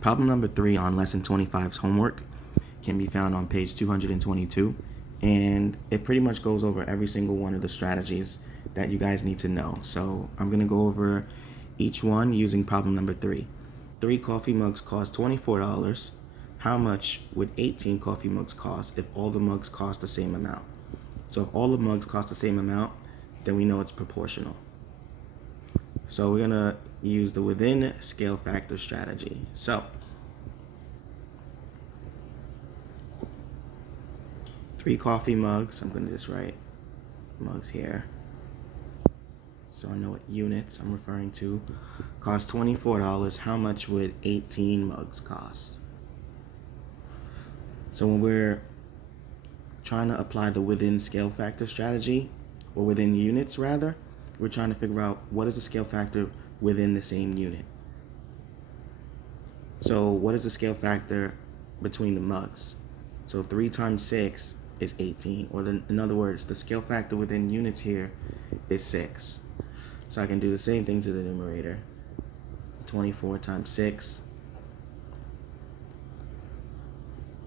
Problem number 3 on lesson 25's homework can be found on page 222, and it pretty much goes over every single one of the strategies that you guys need to know. So I'm going to go over each one using problem number 3. 3 coffee mugs cost $24. How much would 18 coffee mugs cost if all the mugs cost the same amount? So if all the mugs cost the same amount, then we know it's proportional. So we're going to use the within scale factor strategy. So 3 coffee mugs, I'm going to just write mugs here so I know what units I'm referring to, cost $24. How much would 18 mugs cost? So when we're trying to apply the within scale factor strategy, or within units rather, we're trying to figure out what is the scale factor within the same unit. So what is the scale factor between the mugs? So 3 times 6 is 18, or in other words, the scale factor within units here is 6. So I can do the same thing to the numerator. 24 times 6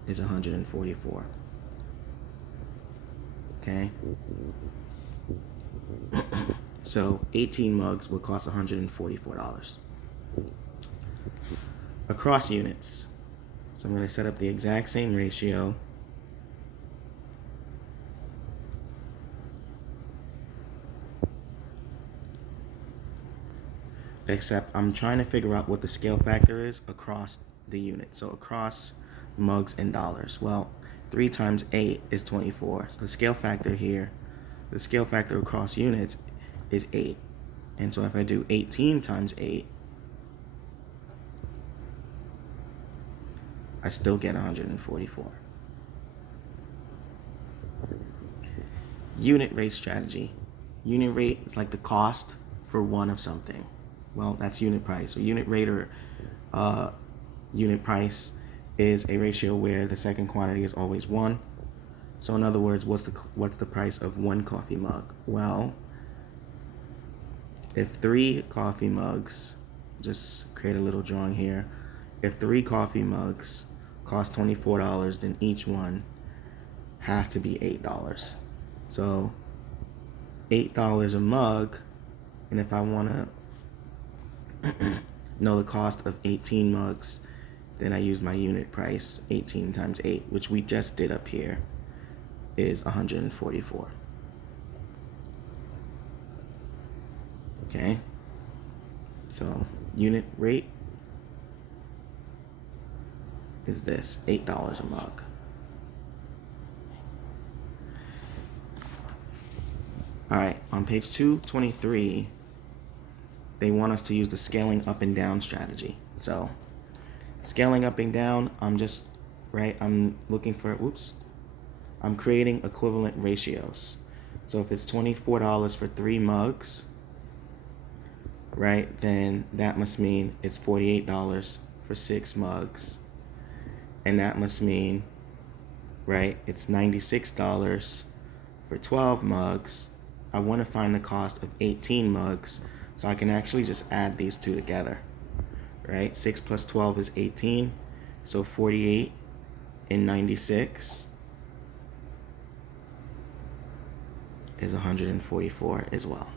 is 144. Okay? So 18 mugs would cost $144. Across units. So I'm going to set up the exact same ratio. Except I'm trying to figure out what the scale factor is across the unit. So across mugs and dollars. Well, 3 times 8 is 24. So the scale factor here, the scale factor across units is 8. And so if I do 18 times 8, I still get 144. Unit rate strategy. Unit rate is like the cost for one of something. Well, that's unit price. So unit rate or unit price is a ratio where the second quantity is always 1. So in other words, what's the price of 1 coffee mug? Well, if 3 coffee mugs, just create a little drawing here. If 3 coffee mugs cost $24, then each one has to be $8. So $8 a mug, and if I want to know the cost of 18 mugs, then I use my unit price. 18 times 8, which we just did up here, is 144. Okay, so unit rate is this, $8 a mug. Alright, on page 223, they want us to use the scaling up and down strategy. So scaling up and down, I'm looking for, I'm creating equivalent ratios. So if it's $24 for 3 mugs, right, then that must mean it's $48 for 6 mugs. And that must mean, right, it's $96 for 12 mugs. I want to find the cost of 18 mugs, so I can actually just add these two together, right? 6 plus 12 is 18, so 48 and 96 is 144 as well.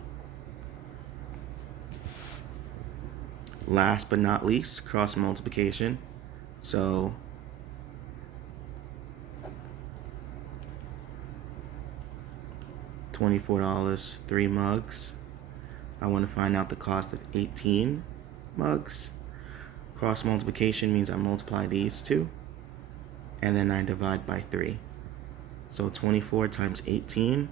Last but not least, cross multiplication. So $24, 3 mugs. I want to find out the cost of 18 mugs. Cross multiplication means I multiply these two, and then I divide by 3. So 24 times 18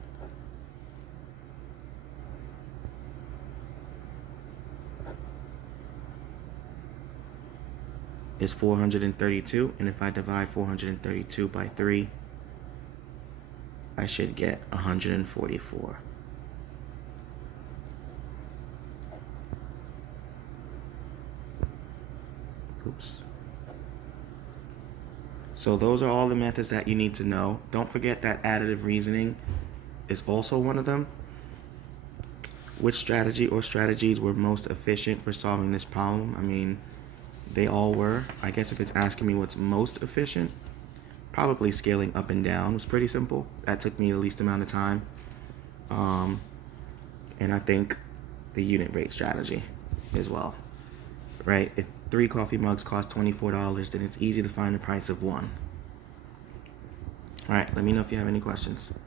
is 432, and if I divide 432 by 3, I should get 144. Oops. So those are all the methods that you need to know. Don't forget that additive reasoning is also one of them. Which strategy or strategies were most efficient for solving this problem? I mean, they all were. I guess if it's asking me what's most efficient, probably scaling up and down was pretty simple. That took me the least amount of time. And I think the unit rate strategy as well, right? If 3 coffee mugs cost $24, then it's easy to find the price of 1. All right, let me know if you have any questions.